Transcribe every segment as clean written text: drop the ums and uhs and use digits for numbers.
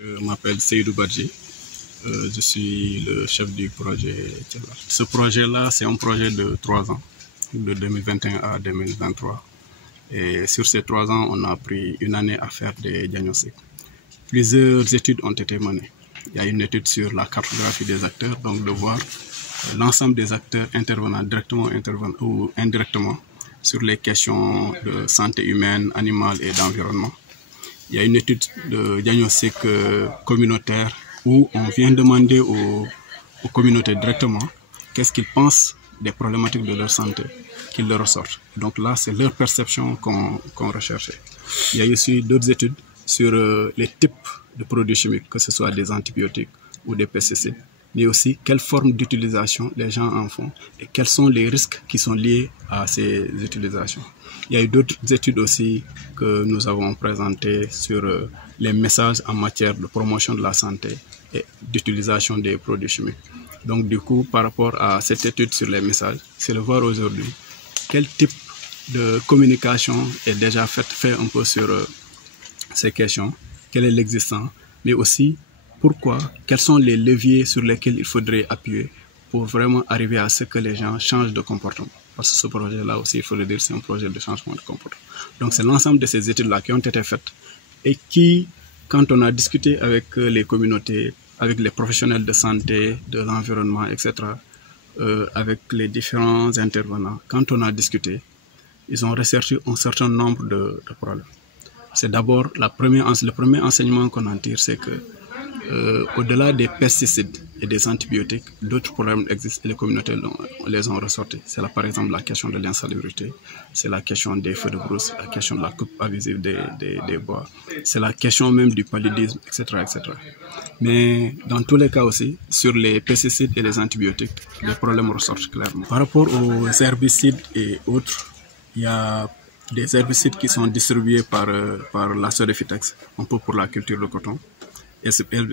Je m'appelle Seydou Badji, je suis le chef du projet Tchellar. Ce projet-là, c'est un projet de 3 ans, de 2021 à 2023. Et sur ces 3 ans, on a pris une année à faire des diagnostics. Plusieurs études ont été menées. Il y a une étude sur la cartographie des acteurs, donc de voir l'ensemble des acteurs intervenant directement ou indirectement sur les questions de santé humaine, animale et d'environnement. Il y a une étude de diagnostic communautaire où on vient demander aux communautés directement qu'est-ce qu'ils pensent des problématiques de leur santé, qu'ils leur ressortent. Donc là, c'est leur perception qu'on recherchait. Il y a aussi d'autres études sur les types de produits chimiques, que ce soit des antibiotiques ou des pesticides, mais aussi quelle forme d'utilisation les gens en font et quels sont les risques qui sont liés à ces utilisations. Il y a eu d'autres études aussi que nous avons présentées sur les messages en matière de promotion de la santé et d'utilisation des produits chimiques. Donc du coup, par rapport à cette étude sur les messages, c'est de voir aujourd'hui quel type de communication est déjà fait un peu sur ces questions, quel est l'existant, mais aussi pourquoi, quels sont les leviers sur lesquels il faudrait appuyer pour vraiment arriver à ce que les gens changent de comportement. Parce que ce projet-là aussi, il faut le dire, c'est un projet de changement de comportement. Donc c'est l'ensemble de ces études-là qui ont été faites et qui, quand on a discuté avec les communautés, avec les professionnels de santé, de l'environnement, etc., avec les différents intervenants, quand on a discuté, ils ont ressorti un certain nombre de problèmes. C'est d'abord le premier enseignement qu'on en tire, c'est que au-delà des pesticides et des antibiotiques, d'autres problèmes existent et les communautés les ont ressortis. C'est là par exemple la question de l'insalubrité, c'est la question des feux de brousse, la question de la coupe abusive des bois, c'est la question même du paludisme, etc., etc. Mais dans tous les cas aussi, sur les pesticides et les antibiotiques, les problèmes ressortent clairement. Par rapport aux herbicides et autres, il y a des herbicides qui sont distribués par la Sodefitex, un peu pour la culture de coton,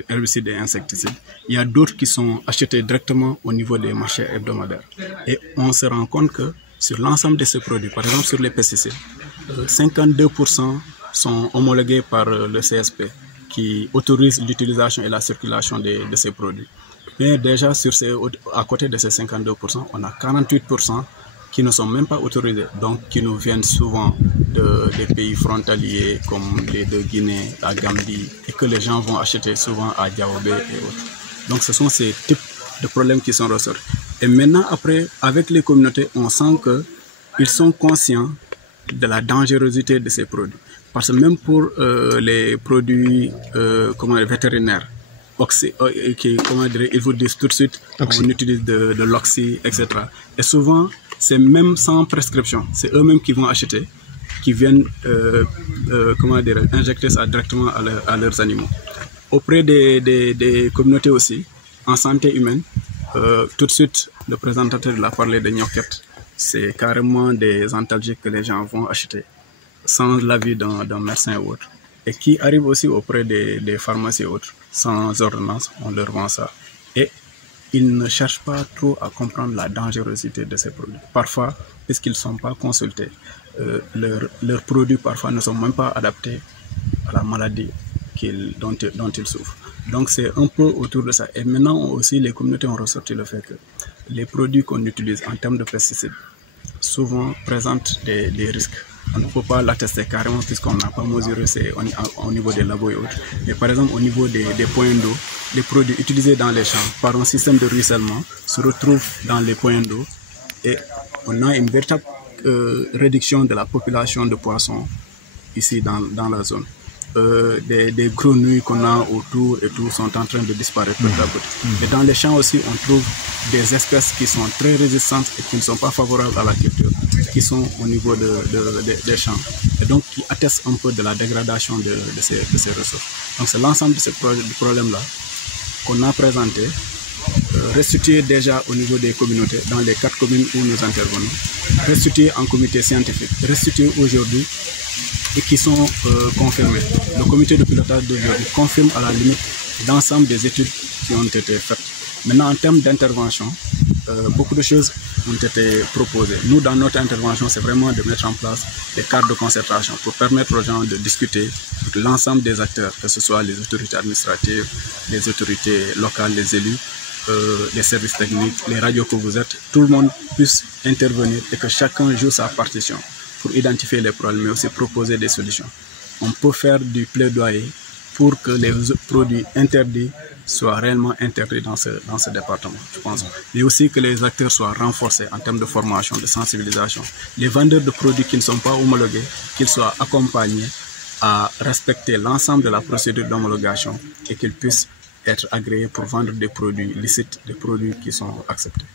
herbicides et insecticides. Il y a d'autres qui sont achetés directement au niveau des marchés hebdomadaires. Et on se rend compte que sur l'ensemble de ces produits, par exemple sur les pesticides, 52% sont homologués par le CSP qui autorise l'utilisation et la circulation de ces produits. Mais déjà, à côté de ces 52%, on a 48% qui ne sont même pas autorisés, donc qui nous viennent souvent des pays frontaliers comme les de Guinée, la Gambie, et que les gens vont acheter souvent à Diaobé et autres. Donc ce sont ces types de problèmes qui sont ressortis. Et maintenant, après, avec les communautés, on sent qu'ils sont conscients de la dangerosité de ces produits. Parce que même pour les produits vétérinaires, ils vous disent tout de suite, on utilise de l'oxy, etc. Et souvent, c'est même sans prescription. C'est eux-mêmes qui vont acheter, qui viennent injecter ça directement à leurs animaux. Auprès des communautés aussi, en santé humaine, tout de suite, le présentateur l'a parlé de gnoquettes. C'est carrément des antalgiques que les gens vont acheter sans l'avis d'un médecin ou autre. Et qui arrivent aussi auprès des pharmacies et autres, sans ordonnance, on leur vend ça. Et ils ne cherchent pas trop à comprendre la dangerosité de ces produits. Parfois, puisqu'ils ne sont pas consultés, leurs produits parfois ne sont même pas adaptés à la maladie dont ils souffrent. Donc c'est un peu autour de ça. Et maintenant aussi, les communautés ont ressorti le fait que les produits qu'on utilise en termes de pesticides souvent présentent des risques. On ne peut pas l'attester carrément puisqu'on n'a pas mesuré au niveau des labos et autres. Mais par exemple, au niveau des points d'eau, les produits utilisés dans les champs par un système de ruissellement se retrouvent dans les points d'eau et on a une véritable réduction de la population de poissons ici dans la zone. Des grenouilles qu'on a autour et tout sont en train de disparaître petit à petit. Et dans les champs aussi, on trouve des espèces qui sont très résistantes et qui ne sont pas favorables à la culture, qui sont au niveau des champs. Et donc qui attestent un peu de la dégradation de ces ressources. Donc c'est l'ensemble de ces problèmes-là qu'on a présenté, restitué déjà au niveau des communautés, dans les 4 communes où nous intervenons, restitué en comité scientifique, restitué aujourd'hui, et qui sont confirmés. Le comité de pilotage d'aujourd'hui confirme à la limite l'ensemble des études qui ont été faites. Maintenant, en termes d'intervention, beaucoup de choses ont été proposés. Nous, dans notre intervention, c'est vraiment de mettre en place des cadres de concertation pour permettre aux gens de discuter avec l'ensemble des acteurs, que ce soit les autorités administratives, les autorités locales, les élus, les services techniques, les radios que vous êtes, tout le monde puisse intervenir et que chacun joue sa partition pour identifier les problèmes, mais aussi proposer des solutions. On peut faire du plaidoyer pour que les produits interdits soient réellement interdits dans ce département, je pense. Mais aussi que les acteurs soient renforcés en termes de formation, de sensibilisation. Les vendeurs de produits qui ne sont pas homologués, qu'ils soient accompagnés à respecter l'ensemble de la procédure d'homologation et qu'ils puissent être agréés pour vendre des produits licites, des produits qui sont acceptés.